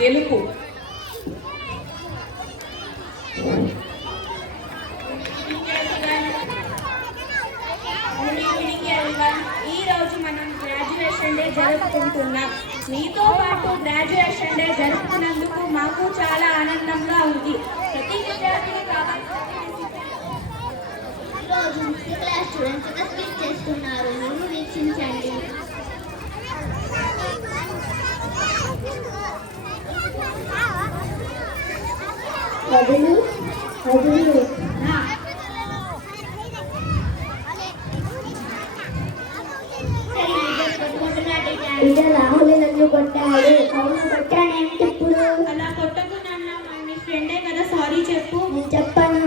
గెలుపు. ఈ రోజు మనం గ్రాడ్యుయేషన్ డే జరుపుకుంటున్నాం. మీతో పాటు గ్రాడ్యుయేషన్ డే జరుపుకున్నందుకు మాకు చాలా ఆనందంగా ఉంది. ప్రతి విద్యార్థిని ఈరోజు మిక్సీ క్లాస్ స్టూడెంట్స్ ఒక స్కిట్ చేస్తున్నారు, మీరు వీక్షించండి. వదులు వదులు రాహుల్ నన్ను కొట్టాడు. అవును కొట్టానేమిటి ఇప్పుడు? అలా కొట్టకున్నా మీ ఫ్రెండే కదా, సారీ చెప్పు. నేను చెప్పను.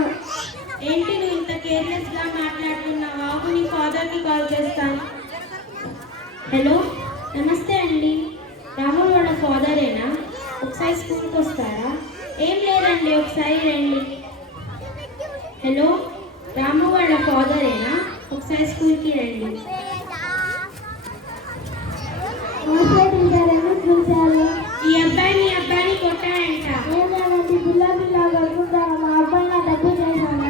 ఏంటి నువ్వు ఇంత కేర్లెస్ గా మాట్లాడుతున్నావు? ఆగు, నీ ఫాదర్ కి కాల్ చేస్తాను. హలో, నమస్తే అండి. రాహుల్ వాళ్ళ ఫాదరేనా? ఒకసారి స్కూల్కి వస్తారా? ఏం లేదండి, ఒకసారి రండి. హలో, రాము వాళ్ళ ఫాదరేనా? ఒకసారి స్కూల్కి రండి. ఈ అబ్బాయిని కొట్టాడంట. పిల్ల పిల్ల పడుకుంటా. మా అబ్బాయి నా తప్పు చేశాను.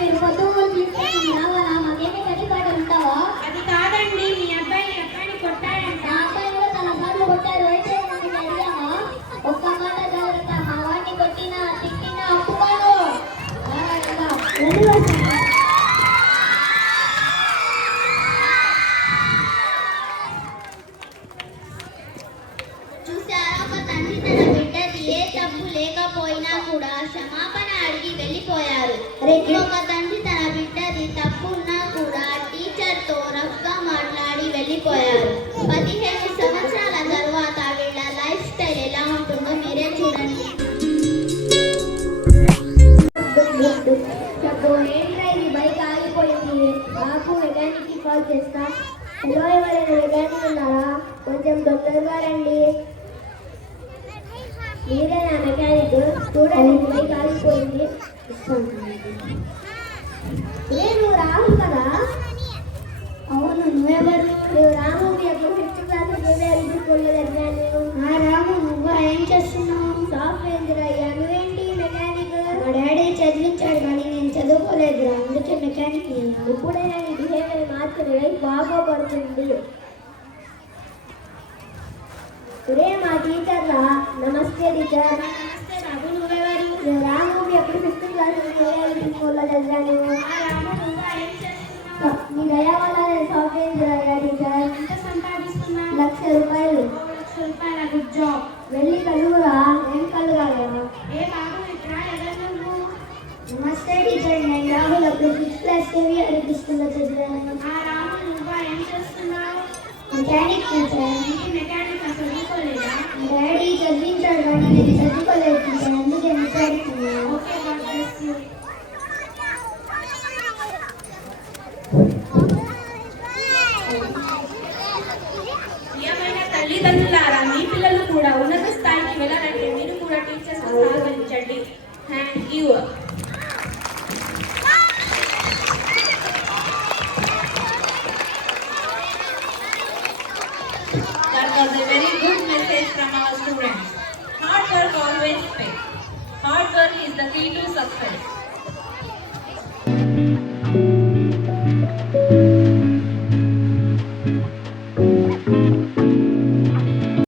మీరు పొద్దున్న తీసుకొని రావాలా? మాకేమి కడిపాటు ఉంటావా? అది కాదండి, మీ అబ్బాయిని కొట్టాడంట. మా అబ్బాయి కూడా తన సార్లు కొట్టారు. అయితే నేను అడిగామా? ఒక్క మాట జాగ్రత్త, మా వాడిని కొట్టినా తిట్టినా అప్పుకోను. చూసారా, ఒక తండ్రి తన బిడ్డది ఏ తప్పు లేకపోయినా కూడా క్షమాపణ అడిగి వెళ్ళిపోయారు. ఒక తండ్రి తన బిడ్డది తప్పు ఉన్నా కూడా టీచర్తో రఫ్గా మాట్లాడి వెళ్ళిపోయారు. 15 సంవత్సరాల తర్వాత వీళ్ళ లైఫ్ స్టైల్ ఎలా ఉంటుందో మీరే చూడండి. ఏంట్రా ఇది, బైక్ ఆగిపోయింది. నాకు మెకానిక్కి కాల్ చేస్తా. హలో, ఎవరైనా మెకానిక్ ఉన్నారా? కొంచెం తొందరగా రండి. మీరే నా మెకానిక్? చూడండి, బైక్ ఆగిపోయింది. నేను రాహుల్ కదా? అవును, నువ్వెవరు? నువ్వు రాము, ఎప్పుడు 5th క్లాస్ స్కూల్లో చదివాను. రాము, నువ్వు ఏం చేస్తున్నావు? సాఫ్ట్వేర్ ఇంజనీర్ అయ్యా. నువ్వేంటి మెకానిక్? మా డాడీ చదివించాడు కానీ నేను చదువుకోలేదురా, అందుకే మెకానిక్. ఇప్పుడైనా నీ బిహేవియర్ మార్చుకుని లైఫ్ బాగోపడుతుంది. ఇదే మా టీచర్ రా. నమస్తే టీచర్. నమస్తే బాబు, నువ్వెవరు? రాము, ఎప్పుడు 5th క్లాస్ స్కూల్లో చదివాను. రాము, నువ్వు ఏం చేస్తున్నావు? మీ దయ వల్ల నేను సాఫ్ట్వేర్ ఇంజనీర్ అయ్యా టీచర్. ఎంత సంపాదిస్తున్నావు? 1,00,000 రూపాయలు. 1,00,000 రూపాయల గుడ్ జాబ్. వెళ్ళి కలుగురా. ఏం కలుగాయా? ఏ బాబు, ఇక్కడ ఎవరు నువ్వు? నమస్తే టీచర్, నేను రాహుల్. అప్పుడు 5th క్లాస్ కేవీఆర్ స్కూల్లో చదివాను. రాము, నువ్వు ఏం చేస్తున్నావు? Mechanic teacher. ఇంటి మెకానిక్ చదువుకోలేదా? డాడీ చదివించాడు కానీ నేను చదువుకోలేదు.